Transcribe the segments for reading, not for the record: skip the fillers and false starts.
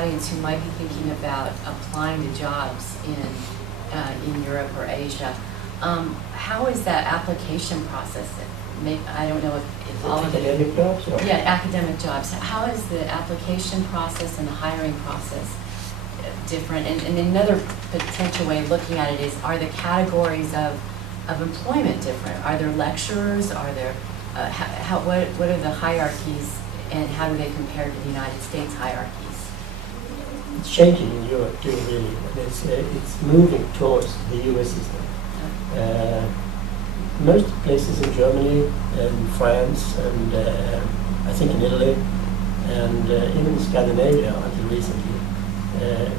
audience who might be thinking about applying to jobs in Europe or Asia, how is that application process? I don't know if all of academic jobs? Or? Yeah, academic jobs. How is the application process and the hiring process different? And another potential way of looking at it is, are the categories of employment different? Are there lecturers? Are there, what are the hierarchies, and how do they compare to the United States hierarchies? It's changing in Europe too, really. It's moving towards the US system. Most places in Germany and France and I think in Italy and even in Scandinavia until recently,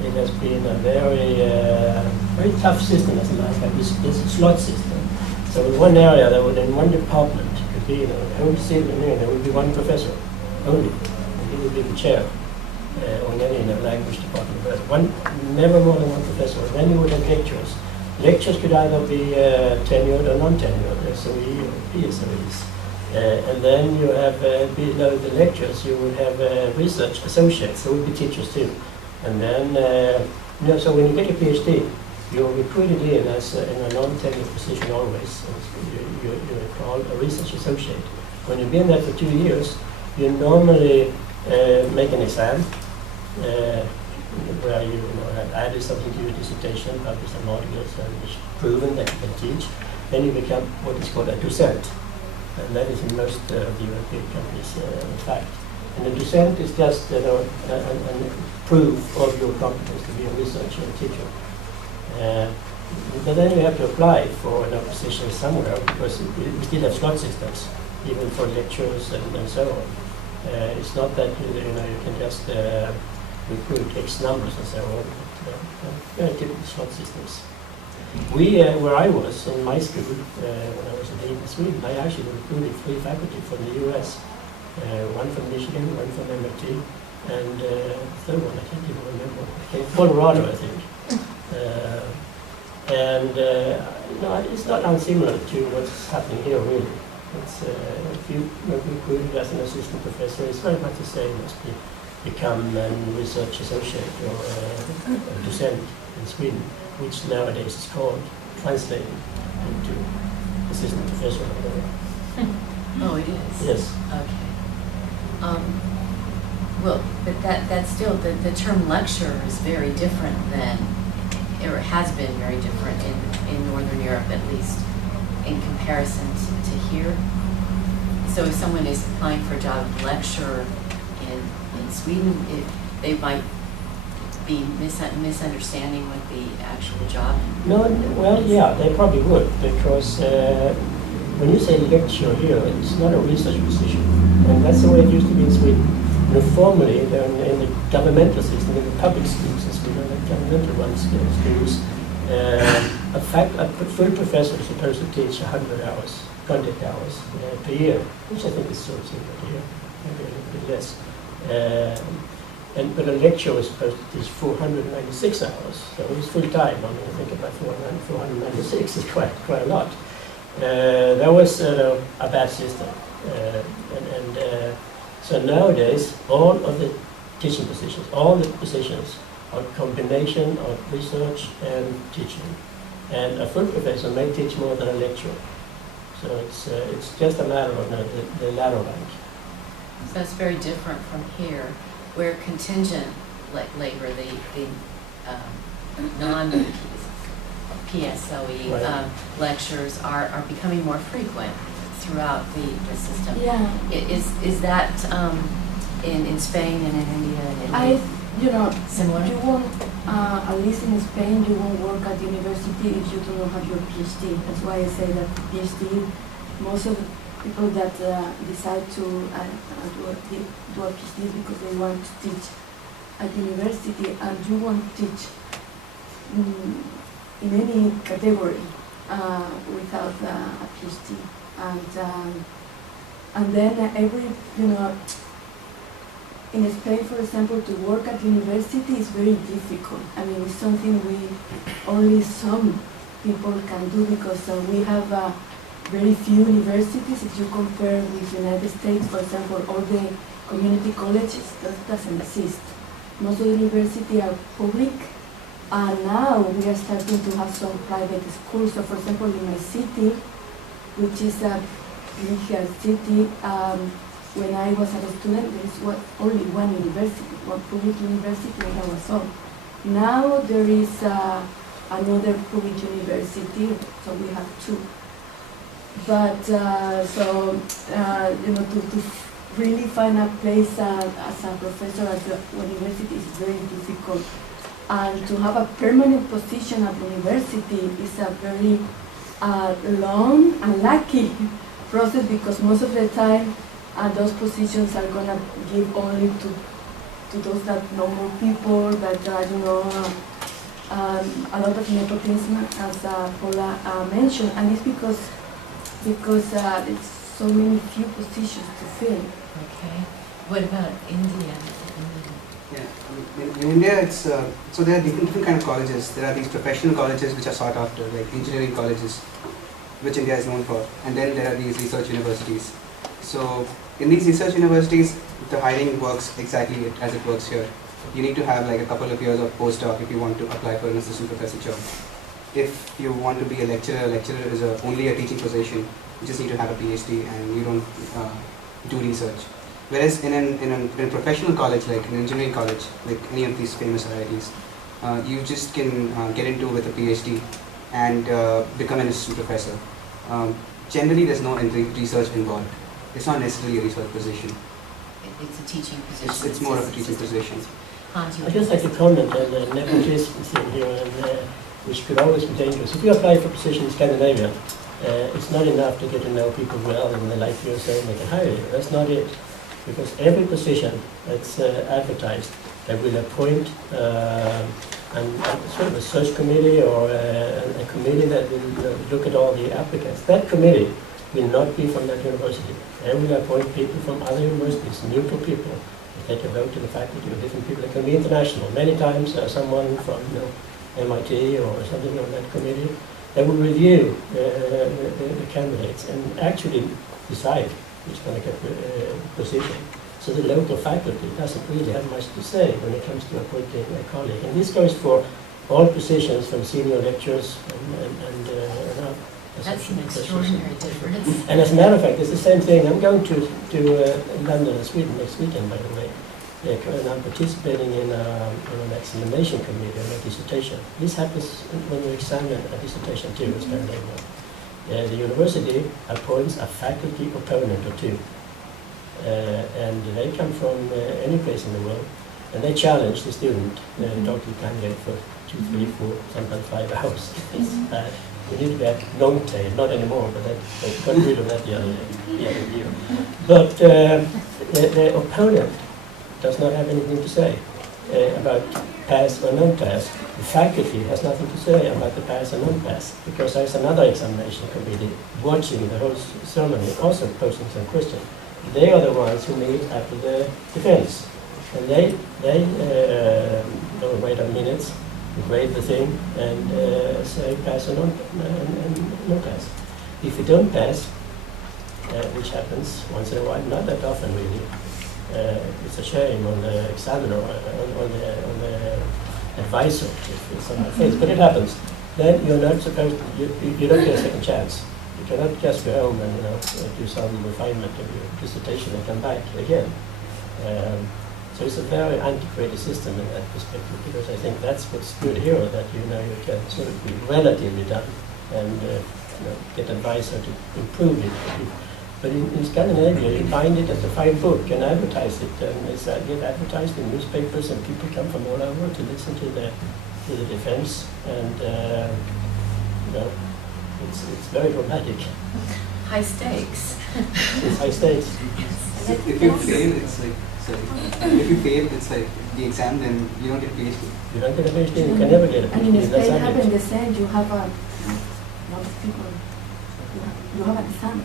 it has been a very tough system as a matter of fact. This slot system. So in one area, in one department, could be, I would say there would be one professor only, and he would be the chair. Or in any language department, but never more than one professor. And then you would have lecturers. Lectures could either be tenured or non-tenured, SOE or PSOEs. And then you have, below the lecturers, you would have research associates, there would be teachers too. And then, so when you get your PhD, you're recruited in as in a non-tenured position always. You're called a research associate. When you've been there for 2 years, you normally make an exam where you have added something to your dissertation, published some articles, and it's proven that you can teach. Then you become what is called a docent, and that is in most of the European countries, in fact. And a docent is just a proof of your competence to be a researcher and teacher. But then you have to apply for a position somewhere, because we still have slot systems, even for lecturers and so on. It's not that you can just recruit X numbers and so on. Very typical slot systems. Where I was in my school, when I was in Sweden, I actually recruited 3 faculty from the US. One from Michigan, one from MIT, and the third one I can't even remember. Colorado, I think. It's not unsimilar to what's happening here, really. It's, if you recruited as an assistant professor, it's very much the same as to become a research associate or a docent in Sweden, which nowadays is called translating into assistant professor. Oh, it is? Yes. Okay. Well, but that's still, the term lecturer is very different than, or has been very different in Northern Europe, at least, in comparison to here. So if someone is applying for a job of lecturer in Sweden, they might be misunderstanding what the actual job is. No, well, yeah, they probably would, because when you say lecturer here, it's not a research position, and that's the way it used to be in Sweden. Formally, in the governmental system, in the public schools in Sweden, the governmental ones schools, a full professor is supposed to teach 100 hours, contact hours per year, which I think is sort of similar to here, maybe a little bit less. But a lecturer is supposed to teach 496 hours, so it's full time. I mean, I think about 496 is quite a lot. That was a bad system, so nowadays, all of the teaching positions, all the positions are a combination of research and teaching. And a full professor may teach more than a lecturer. So it's just a matter of the latter rank. So that's very different from here, where contingent labor, the non-PSOE right. Lectures are becoming more frequent throughout the system. Yeah. Is that in Spain and in India and similar? You won't, at least in Spain, you won't work at university if you do not have your PhD. That's why I say that PhD, most of the people that decide to do a PhD is because they want to teach at university, and you won't teach in any category without a PhD. And then in Spain, for example, to work at university is very difficult. I mean, it's something only some people can do, because we have very few universities. If you compare with the United States, for example, all the community colleges, that doesn't exist. most of the university are public, and now we are starting to have some private schools. So for example, in my city, which is a big city, when I was a student, there is only one university, one public university when I was home. Now there is another public university, so we have two. But to really find a place as a professor at the university is very difficult. And to have a permanent position at the university is a very long and lucky process, because most of the time those positions are going to give only to those that know more people, that a lot of nepotism, as Paola mentioned, and it's because it's so many few positions to fill. Okay. What about India? Yeah, in India, it's so there are different kind of colleges. There are these professional colleges which are sought after, like engineering colleges, which India is known for, and then there are these research universities. So in these research universities, the hiring works exactly as it works here. You need to have like a couple of years of postdoc if you want to apply for an assistant professor job. If you want to be a lecturer is only a teaching position. You just need to have a PhD and you don't do research. Whereas in a professional college, like an engineering college, like any of these famous IITs, you just can get into with a PhD and become an assistant professor. Generally, there's no research involved. It's not necessarily a research position. It's a teaching position. It's more of a teaching position. Hans, you I just like to comment on the nepotism thing here, and, which could always be dangerous. If you apply for a position in Scandinavia, it's not enough to get to know people well and they like you, saying they can hire you. That's not it. Because every position that's advertised, they will appoint sort of a search committee or a committee that will look at all the applicants. That committee will not be from that university. They will appoint people from other universities, neutral people. They take a vote to the faculty of different people. It can be international. Many times someone from MIT or something on that committee, they will review the candidates and actually decide who's going to get the position. So the local faculty doesn't really have much to say when it comes to appointing a colleague. And this goes for all positions from senior lecturers and up. That's an extraordinary difference. And as a matter of fact, it's the same thing. I'm going to London and Sweden next weekend, by the way. And I'm participating in an examination committee on a dissertation. This happens when you examine a dissertation too, it's very normal. The university appoints a faculty opponent or two. And they come from any place in the world. And they challenge the student, talk to the candidate for 2, 3, 4, sometimes 5 hours. It's bad. We need to have long tail, not anymore, but they got rid of that the other year. But the opponent does not have anything to say about pass or non-pass. The faculty has nothing to say about the pass or non-pass, because there's another examination committee watching the whole ceremony, also posing some questions. They are the ones who meet after the defense. And they wait a minute, grade the thing, and say pass or non-pass. If you don't pass, which happens once in a while, not that often really, it's a shame on the examiner, on the advisor, if it's on my face, but it happens. Then you're not supposed to, you don't get a second chance. You cannot just go home and do some refinement of your dissertation and come back again. So it's a very antiquated system in that perspective, because I think that's what's good here, that you can sort of be relatively done and get advice how to improve it. But in Scandinavia, you find it as a fine book and advertise it, and it's get advertised in newspapers, and people come from all over to listen to the defense, and it's very dramatic. High stakes. It's high stakes. So if you fail, it's like the exam, then you don't get a PhD. You don't get a PhD, you can never get a PhD. And in Spain, happen the same. You have a lot of people. You have an exam.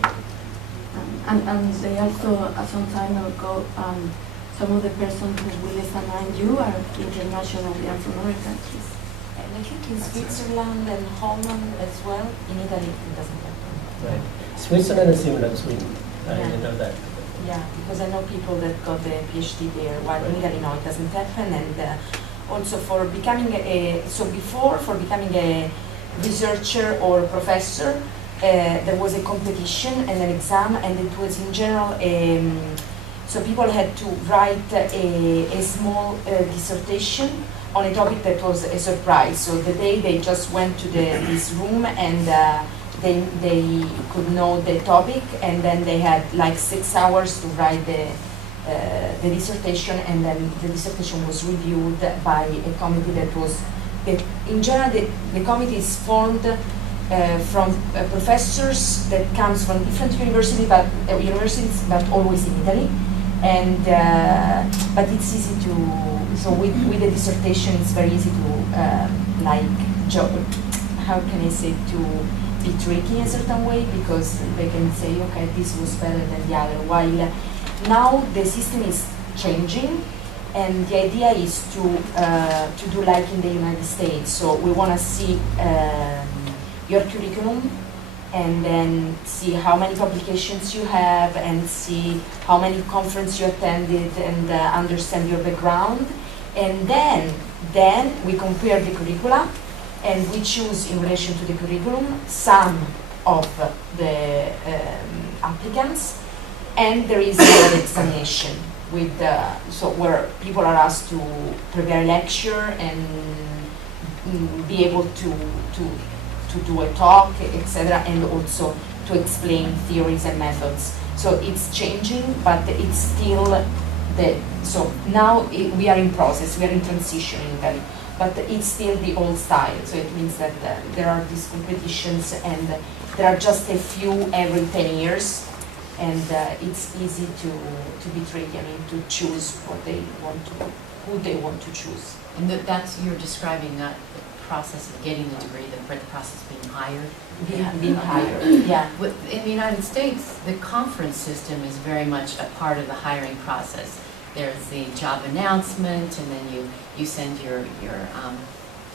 And they also, some time ago, some of the persons who will examine you are international, they are from other countries. And I think in Switzerland and Holland as well. In Italy, it doesn't happen. Right. Switzerland is similar to Sweden. I didn't know that. Yeah, because I know people that got the PhD there, while in Italy, no, it doesn't happen. And also for becoming for becoming a researcher or professor, there was a competition and an exam, and it was in general, so people had to write a small dissertation on a topic that was a surprise. So the day they just went to this room and they could know the topic, and then they had like 6 hours to write the dissertation, and then the dissertation was reviewed by a committee that was, in general, the committee is formed from professors that comes from different universities, but always in Italy. And but it's easy to, so with the dissertation it's very easy to how can I say, to be tricky in a certain way, because they can say, okay, this was better than the other, while now the system is changing, and the idea is to do like in the United States. So we want to see your curriculum, and then see how many publications you have, and see how many conferences you attended, and understand your background. And then we compare the curricula, and we choose in relation to the curriculum some of the applicants, and there is another examination with so where people are asked to prepare a lecture and be able to do a talk, etc., and also to explain theories and methods. So it's changing, but it's still so now we are in process, we are in transition in Italy, but it's still the old style. So it means that there are these competitions, and there are just a few every 10 years, and it's easy to be tricky, I mean, to choose what they want to, who they want to choose. And that's, you're describing not the process of getting the degree, the process of being hired. Being hired, yeah. In the United States, the conference system is very much a part of the hiring process. There's the job announcement, and then you send your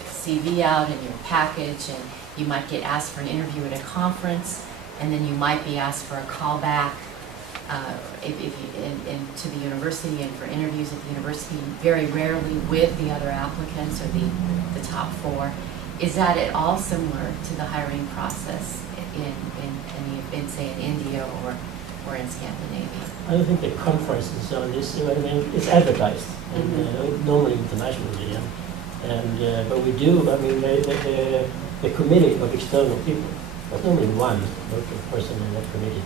CV out and your package, and you might get asked for an interview at a conference, and then you might be asked for a callback to the university and for interviews at the university, very rarely with the other applicants or the top 4. Is that at all similar to the hiring process in say in India or in Scandinavia? I don't think the conferences on this, I mean, it's advertised, normally internationally, and but we do, I mean, the committee of external people, but normally one local person in that committee,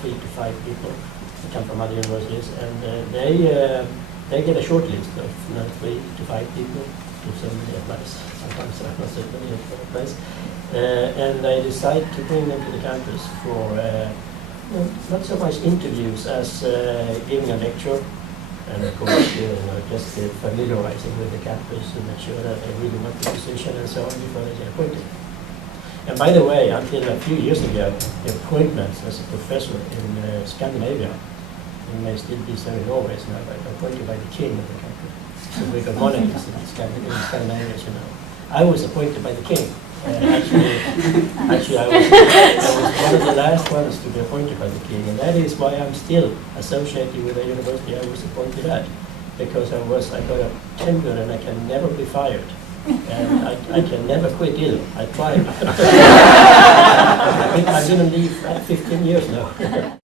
3 to 5 people that come from other universities, and they get a short list of 3 to 5 people, if so many applies. Sometimes not so many applies, and they decide to bring them to the campus for not so much interviews as giving a lecture, and of course just familiarizing with the campus to make sure that they really want the position and so on before they get appointed. And by the way, until a few years ago, the appointments as a professor in Scandinavia, it may still be so in Norway, is now appointed by the king of the country. So we got monarchies in Scandinavia, as you know. I was appointed by the king. Actually, I was one of the last ones to be appointed by the king, and that is why I'm still associated with the university I was appointed at, because I got a tenure and I can never be fired. And I can never quit either. I tried. I've been on leave 15 years now.